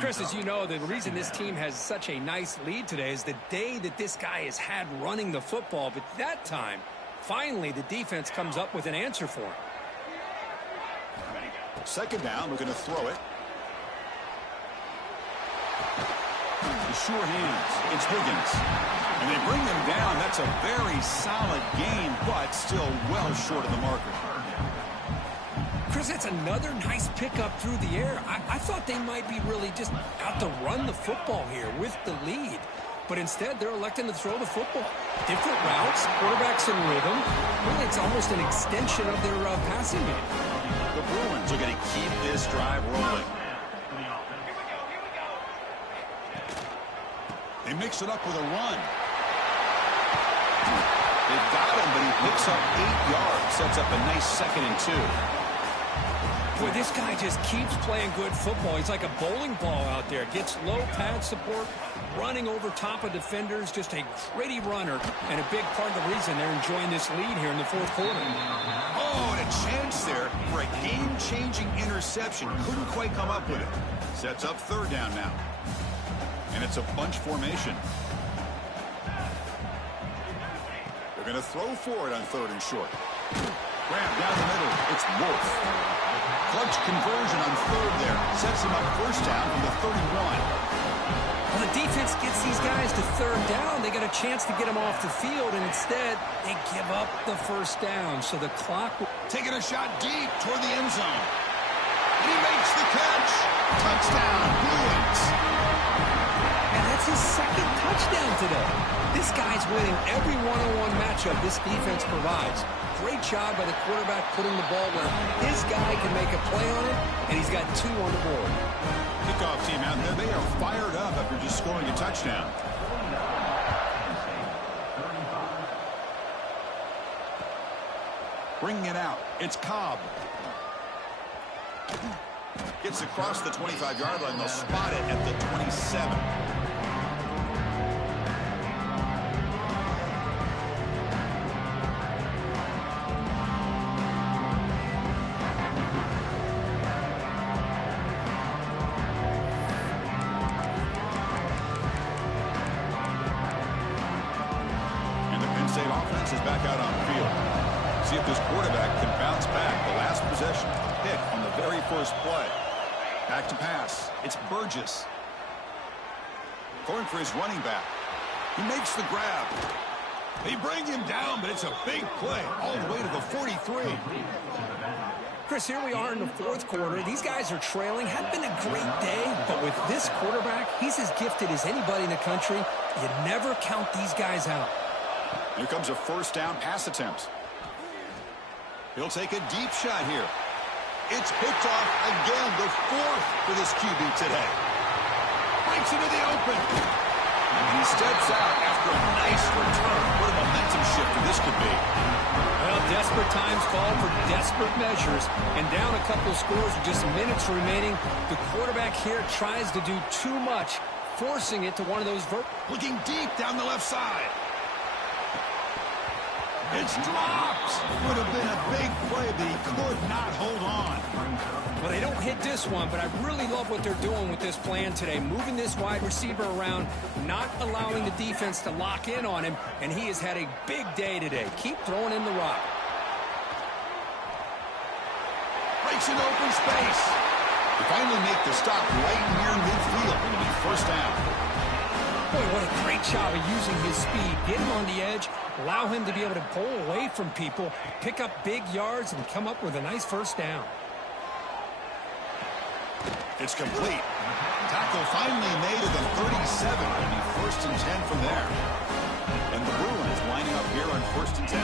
Chris, as you know, the reason this team has such a nice lead today is the day that this guy has had running the football. But that time, finally, the defense comes up with an answer for him. 2nd down, we're going to throw it. The sure hands, it's Higgins. And they bring him down. That's a very solid gain, but still well short of the marker. Chris, it's another nice pickup through the air. I thought they might be really just out to run the football here with the lead. But instead, they're electing to throw the football. Different routes, quarterbacks in rhythm. Really, it's almost an extension of their passing game. The Bruins are going to keep this drive rolling. They mix it up with a run. They've got him, but he picks up 8 yards. Sets up a nice 2nd and 2. Boy, this guy just keeps playing good football. He's like a bowling ball out there. Gets low pad support, running over top of defenders. Just a gritty runner, and a big part of the reason they're enjoying this lead here in the 4th quarter. Oh, and a chance there for a game-changing interception. Couldn't quite come up with it. Sets up 3rd down now. And it's a bunch formation. They're going to throw for it on 3rd and short. Grab down the middle. It's Wolf. Clutch conversion on 3rd there. Sets him up first down from the 31. Well, the defense gets these guys to 3rd down. They got a chance to get them off the field, and instead they give up the first down. So the clock... Taking a shot deep toward the end zone. And he makes the catch. Touchdown, Bruins. And that's his 2nd touchdown today. This guy's winning every one-on-one matchup this defense provides. Great job by the quarterback putting the ball where his guy can make a play on it, and he's got 2 on the board. Kickoff team out there, they are fired up after just scoring a touchdown. Bringing it out, it's Cobb. Gets across the 25-yard line. They'll spot it at the 27. offense is back out on the field. See if this quarterback can bounce back. The last possession, pick on the very first play. Back to pass. It's Burgess. Going for his running back. He makes the grab. They bring him down, but it's a big play all the way to the 43. Chris, here we are in the fourth quarter. These guys are trailing. Hadn't been a great day, but with this quarterback, he's as gifted as anybody in the country. You never count these guys out. Here comes a first down pass attempt. He'll take a deep shot here. It's picked off again, the fourth for this QB today. Breaks into the open. And he steps out after a nice return. What a momentum shifter this could be. Well, desperate times call for desperate measures. And down a couple of scores with just minutes remaining, the quarterback here tries to do too much, forcing it to one of those looking deep down the left side. It's dropped. Would have been a big play, but he could not hold on. Well, they don't hit this one, but I really love what they're doing with this plan today. Moving this wide receiver around, not allowing the defense to lock in on him, and he has had a big day today. Keep throwing in the rock. Breaks an open space. They finally make the stop right near midfield. It'll be first down. Boy, what a great job of using his speed. Get him on the edge, allow him to be able to pull away from people, pick up big yards, and come up with a nice first down. It's complete. Tackle finally made at the 37. It'll be first and 10 from there. And the Bruins lining up here on first and 10.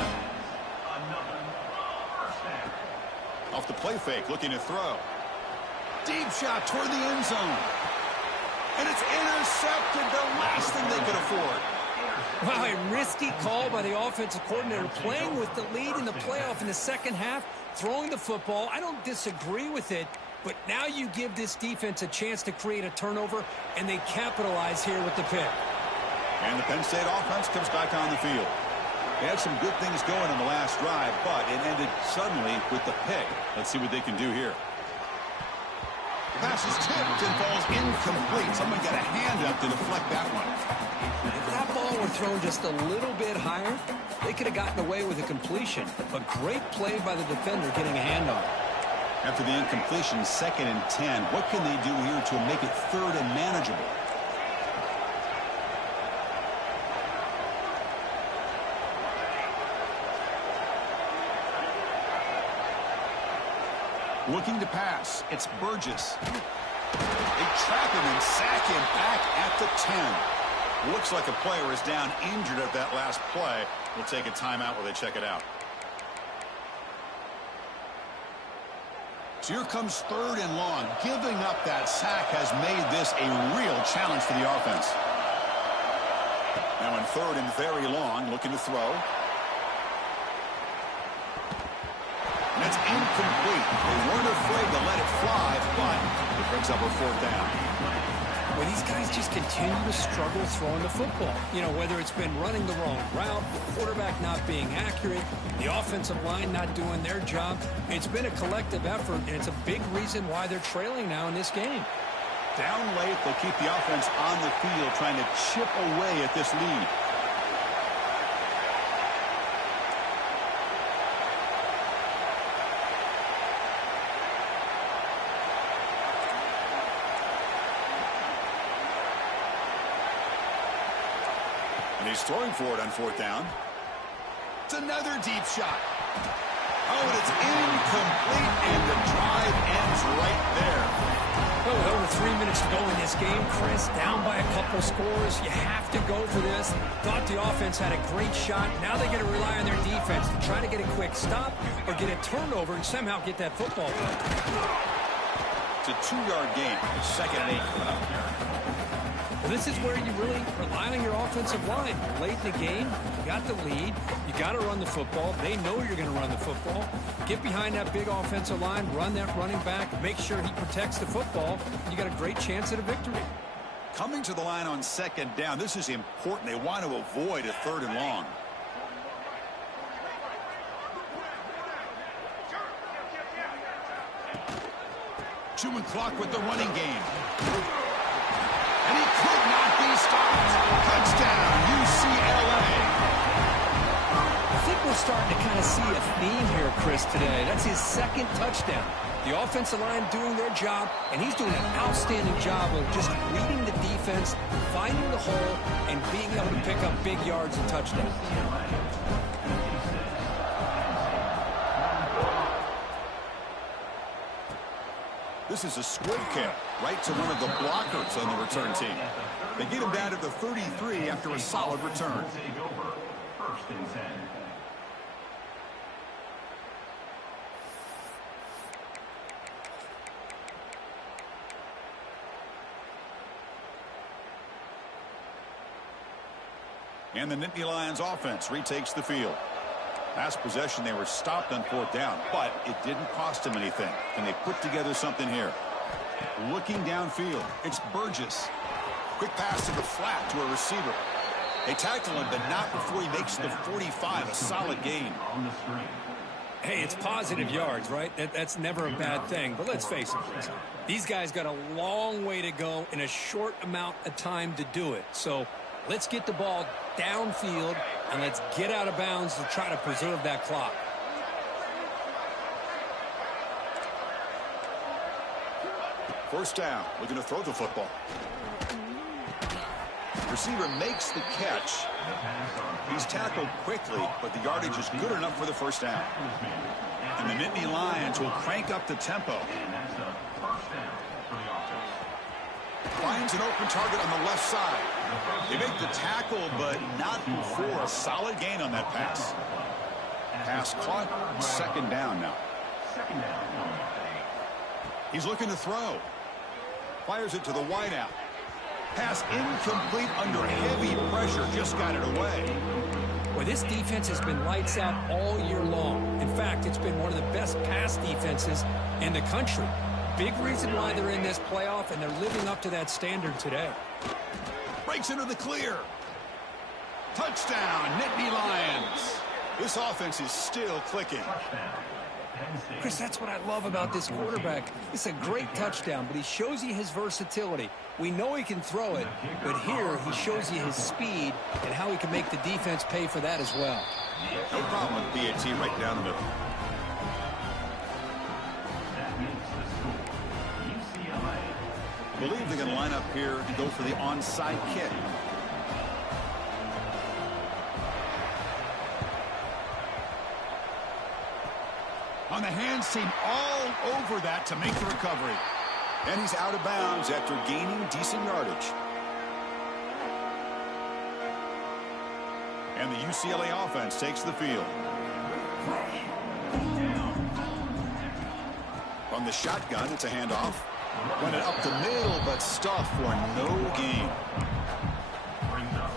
Off the play fake, looking to throw. Deep shot toward the end zone. And it's intercepted, the last thing they could afford. Wow, a risky call by the offensive coordinator, playing with the lead in the playoff in the second half, throwing the football. I don't disagree with it, but now you give this defense a chance to create a turnover, and they capitalize here with the pick. And the Penn State offense comes back on the field. They had some good things going on the last drive, but it ended suddenly with the pick. Let's see what they can do here. Pass is tipped and falls incomplete. Someone got a hand up to deflect that one. If that ball were thrown just a little bit higher, they could have gotten away with a completion. A great play by the defender getting a hand on it. After the incompletion, 2nd and 10. What can they do here to make it 3rd and manageable? Looking to pass. It's Burgess. They trap him and sack him back at the 10. Looks like a player is down injured at that last play. We'll take a timeout while they check it out. So here comes 3rd and long. Giving up that sack has made this a real challenge for the offense. Now in 3rd and very long, looking to throw. And it's incomplete. They weren't afraid to let it fly, but it brings up a 4th down. Well, these guys just continue to struggle throwing the football. You know, whether it's been running the wrong route, the quarterback not being accurate, the offensive line not doing their job. It's been a collective effort, and it's a big reason why they're trailing now in this game. Down late, they'll keep the offense on the field, trying to chip away at this lead. And he's throwing for it on 4th down. It's another deep shot. Oh, and it's incomplete, and the drive ends right there. Oh, with over 3 minutes to go in this game, Chris, down by a couple scores. You have to go for this. Thought the offense had a great shot. Now they got to rely on their defense to try to get a quick stop or get a turnover and somehow get that football. It's a 2-yard gain. 2nd and 8 coming up here. Well, this is where you really rely on your offensive line. Late in the game, you got the lead. You got to run the football. They know you're going to run the football. Get behind that big offensive line, run that running back, make sure he protects the football. You got a great chance at a victory. Coming to the line on 2nd down, this is important. They want to avoid a 3rd and long. Chewing clock with the running game. And he could not be stopped. Touchdown, UCLA. this today. That's his second touchdown. The offensive line doing their job, and he's doing an outstanding job of just reading the defense, finding the hole, and being able to pick up big yards and touchdowns. This is a squib kick right to one of the blockers on the return team. They get him down to the 33 after a solid return. First and 10. And the Nittany Lions offense retakes the field. Last possession, they were stopped on 4th down, but it didn't cost them anything. Can they put together something here? Looking downfield, it's Burgess. Quick pass to the flat to a receiver. They tackle him, but not before he makes the 45, a solid gain. Hey, it's positive yards, right? That's never a bad thing. But let's face it, these guys got a long way to go in a short amount of time to do it. So let's get the ball downfield, and let's get out of bounds to try to preserve that clock. First down, looking to throw the football. Receiver makes the catch. He's tackled quickly, but the yardage is good enough for the first down. And the Nittany Lions will crank up the tempo. Finds an open target on the left side. They make the tackle, but not before a solid gain on that pass. Pass caught, second down now. He's looking to throw. Fires it to the wideout. Pass incomplete under heavy pressure, just got it away. Well, this defense has been lights out all year long. In fact, it's been one of the best pass defenses in the country. Big reason why they're in this playoff, and they're living up to that standard today. Breaks into the clear. Touchdown, Nittany Lions. This offense is still clicking. Chris, that's what I love about this quarterback. It's a great touchdown, but he shows you his versatility. We know he can throw it, but here he shows you his speed and how he can make the defense pay for that as well. No problem with BAT right down the middle. I believe they're going to line up here and go for the onside kick. On the hands team, all over that to make the recovery. And he's out of bounds after gaining decent yardage. And the UCLA offense takes the field. From the shotgun, it's a handoff. Run it up the middle, but stuffed for no gain.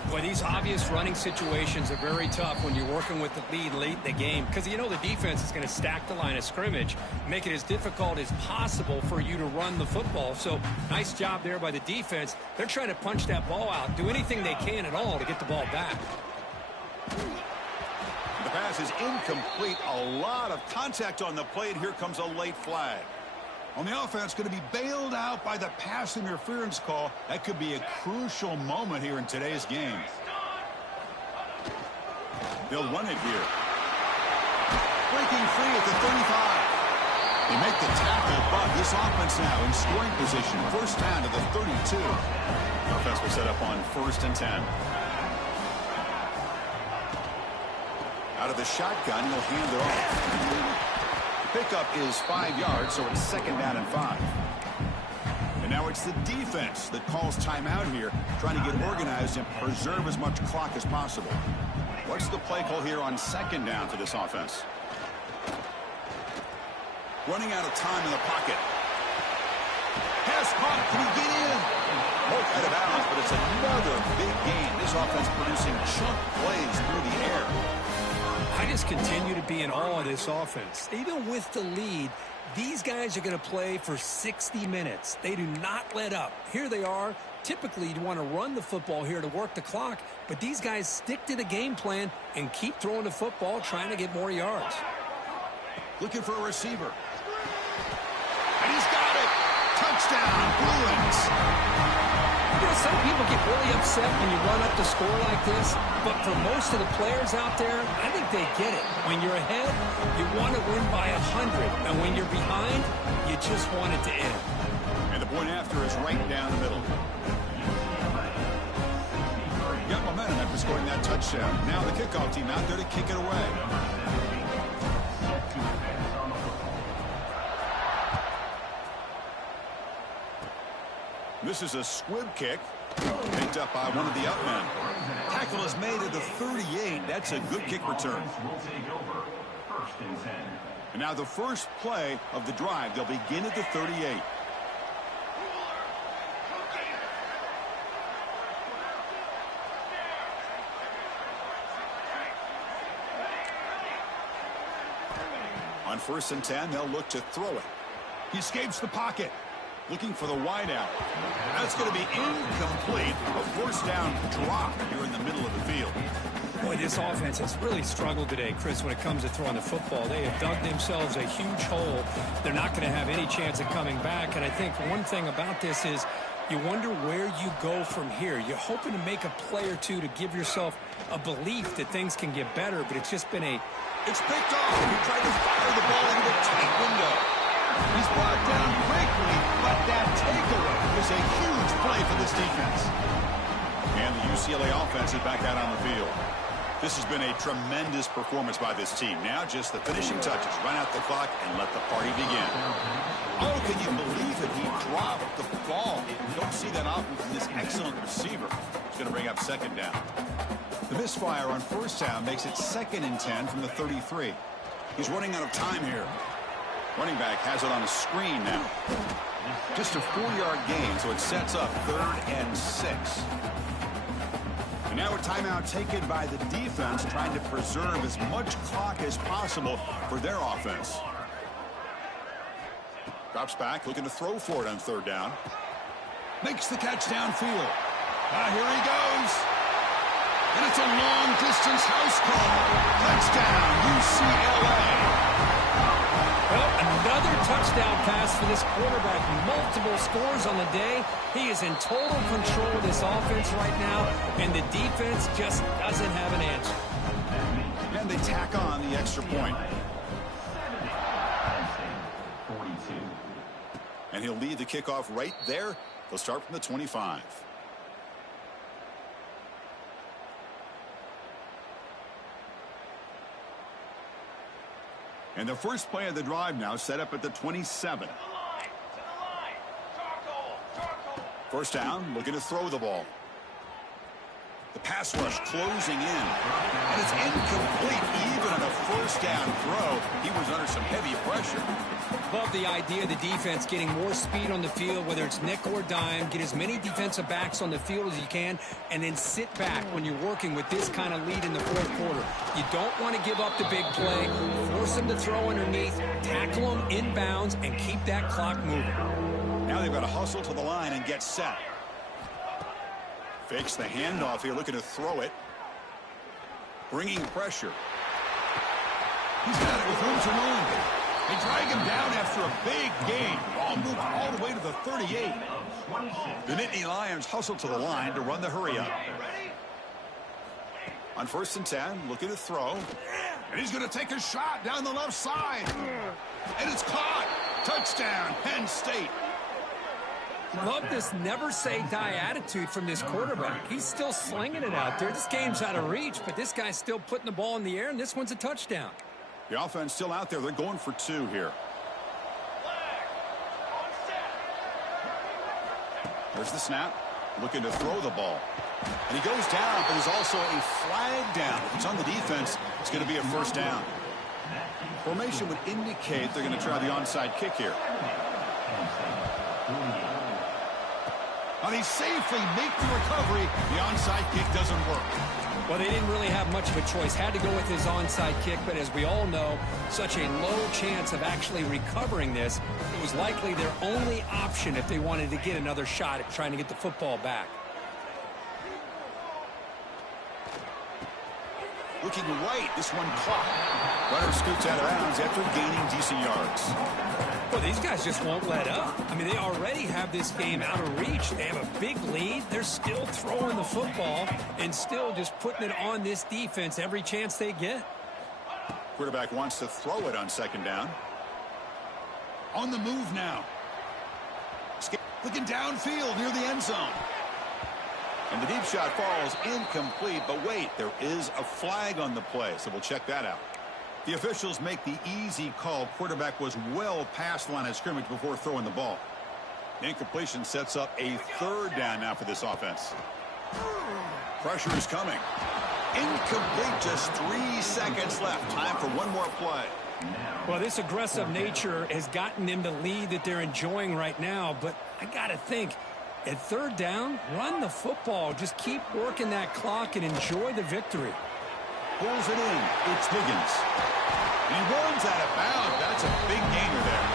Boy, these obvious running situations are very tough when you're working with the lead late in the game, because you know the defense is going to stack the line of scrimmage, make it as difficult as possible for you to run the football. So nice job there by the defense. They're trying to punch that ball out, do anything they can at all to get the ball back. The pass is incomplete. A lot of contact on the play, and here comes a late flag. On the offense, going to be bailed out by the pass interference call. That could be a crucial moment here in today's game. They'll run it here. Breaking free at the 35. They make the tackle, but this offense now in scoring position. First down to the 32. The offense will set up on 1st and 10. Out of the shotgun, he'll hand it off. Pickup is 5 yards, so it's 2nd down and 5. And now it's the defense that calls timeout here, trying to get organized and preserve as much clock as possible. What's the play call here on 2nd down for this offense? Running out of time in the pocket. Pass caught. Can he get in? Both out of bounds, but it's another big gain. This offense producing chunk plays through the air. I just continue to be in awe of this offense. Even with the lead, these guys are going to play for 60 minutes. They do not let up. Here they are. Typically, you'd want to run the football here to work the clock, but these guys stick to the game plan and keep throwing the football, trying to get more yards. Looking for a receiver. And he's got it. Touchdown, Bruins. some people get really upset when you run up the score like this, but for most of the players out there, I think they get it. When you're ahead, you want to win by 100, and when you're behind, you just want it to end. And the point after is right down the middle. Got momentum after scoring that touchdown. Now the kickoff team out there to kick it away. This is a squib kick, picked up by one of the up men. Tackle is made at the 38. That's a good kick return. And now the first play of the drive. They'll begin at the 38. On 1st and 10, they'll look to throw it. He escapes the pocket. Looking for the wideout. That's going to be incomplete. A first down drop here in the middle of the field. Boy, this offense has really struggled today, Chris, when it comes to throwing the football. They have dug themselves a huge hole. They're not going to have any chance of coming back. And I think one thing about this is you wonder where you go from here. You're hoping to make a play or two to give yourself a belief that things can get better, but it's just been a... It's picked off. He tried to fire the ball into the tight window. He's brought down quickly, but that takeaway is a huge play for this defense. And the UCLA offense is back out on the field. This has been a tremendous performance by this team. Now just the finishing touches. Run out the clock and let the party begin. Oh, can you believe it? He dropped the ball. You don't see that often from this excellent receiver. He's going to bring up second down. The misfire on first down makes it 2nd and 10 from the 33. He's running out of time here. Running back has it on a screen now. Just a 4-yard gain, so it sets up 3rd and 6. And now a timeout taken by the defense, trying to preserve as much clock as possible for their offense. Drops back, looking to throw for it on 3rd down. Makes the catch downfield. Here he goes. And it's a long-distance house call. Touchdown, UCLA. Well, another touchdown pass for this quarterback. Multiple scores on the day. He is in total control of this offense right now, and the defense just doesn't have an answer. And they tack on the extra point. And he'll lead the kickoff right there. They'll start from the 25. And the first play of the drive now set up at the 27. First down, looking to throw the ball. The pass rush closing in. And it's incomplete. Even on a first down throw, he was under some heavy pressure. Love the idea of the defense getting more speed on the field, whether it's nickel or dime. Get as many defensive backs on the field as you can, and then sit back when you're working with this kind of lead in the 4th quarter. You don't want to give up the big play. Force them to throw underneath, tackle them inbounds, and keep that clock moving. Now they've got to hustle to the line and get set. Fakes the handoff here, looking to throw it. Bringing pressure. He's got it with room to run. They drag him down after a big gain. Ball moved all the way to the 38. The Nittany Lions hustle to the line to run the hurry up. On 1st and 10, looking to throw. And he's going to take a shot down the left side. And it's caught. Touchdown, Penn State. Love this never-say-die attitude from this quarterback. He's still slinging it out there. This game's out of reach, but this guy's still putting the ball in the air, and this one's a touchdown. The offense still out there. They're going for 2 here. There's the snap. Looking to throw the ball. And he goes down, but there's also a flag down. If it's on the defense, it's going to be a first down. Formation would indicate they're going to try the onside kick here. And he safely make the recovery. The onside kick doesn't work. Well, they didn't really have much of a choice. Had to go with his onside kick, but as we all know, such a low chance of actually recovering this. It was likely their only option if they wanted to get another shot at trying to get the football back. Looking right. This one caught. Runner scoots out of bounds after gaining decent yards. Well, these guys just won't let up. I mean, they already have this game out of reach. They have a big lead. They're still throwing the football and still just putting it on this defense every chance they get. Quarterback wants to throw it on second down. On the move now. Looking downfield near the end zone. And the deep shot falls incomplete. But wait, there is a flag on the play, so we'll check that out. The officials make the easy call. Quarterback was well past the line of scrimmage before throwing the ball. The incompletion sets up a third down now for this offense. Pressure is coming. Incomplete, just 3 seconds left. Time for one more play. Well, this aggressive nature has gotten them the lead that they're enjoying right now. But I got to think, at third down, run the football. Just keep working that clock and enjoy the victory. Pulls it in. It's Higgins. He runs out of bounds. That's a big gainer there.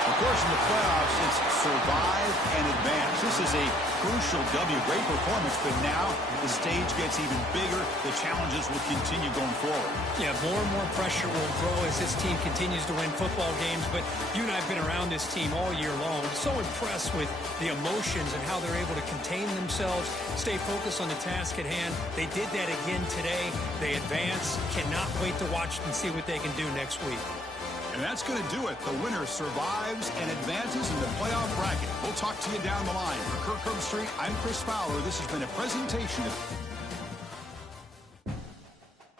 Of course, in the playoffs, it's survive and advance. This is a crucial W. Great performance, but now the stage gets even bigger. The challenges will continue going forward. Yeah, more and more pressure will grow as this team continues to win football games. But you and I have been around this team all year long. So impressed with the emotions and how they're able to contain themselves, stay focused on the task at hand. They did that again today. They advance. Cannot wait to watch and see what they can do next week. And that's going to do it. The winner survives and advances in the playoff bracket. We'll talk to you down the line. For Kirk Herbstreit, I'm Chris Fowler. This has been a presentation of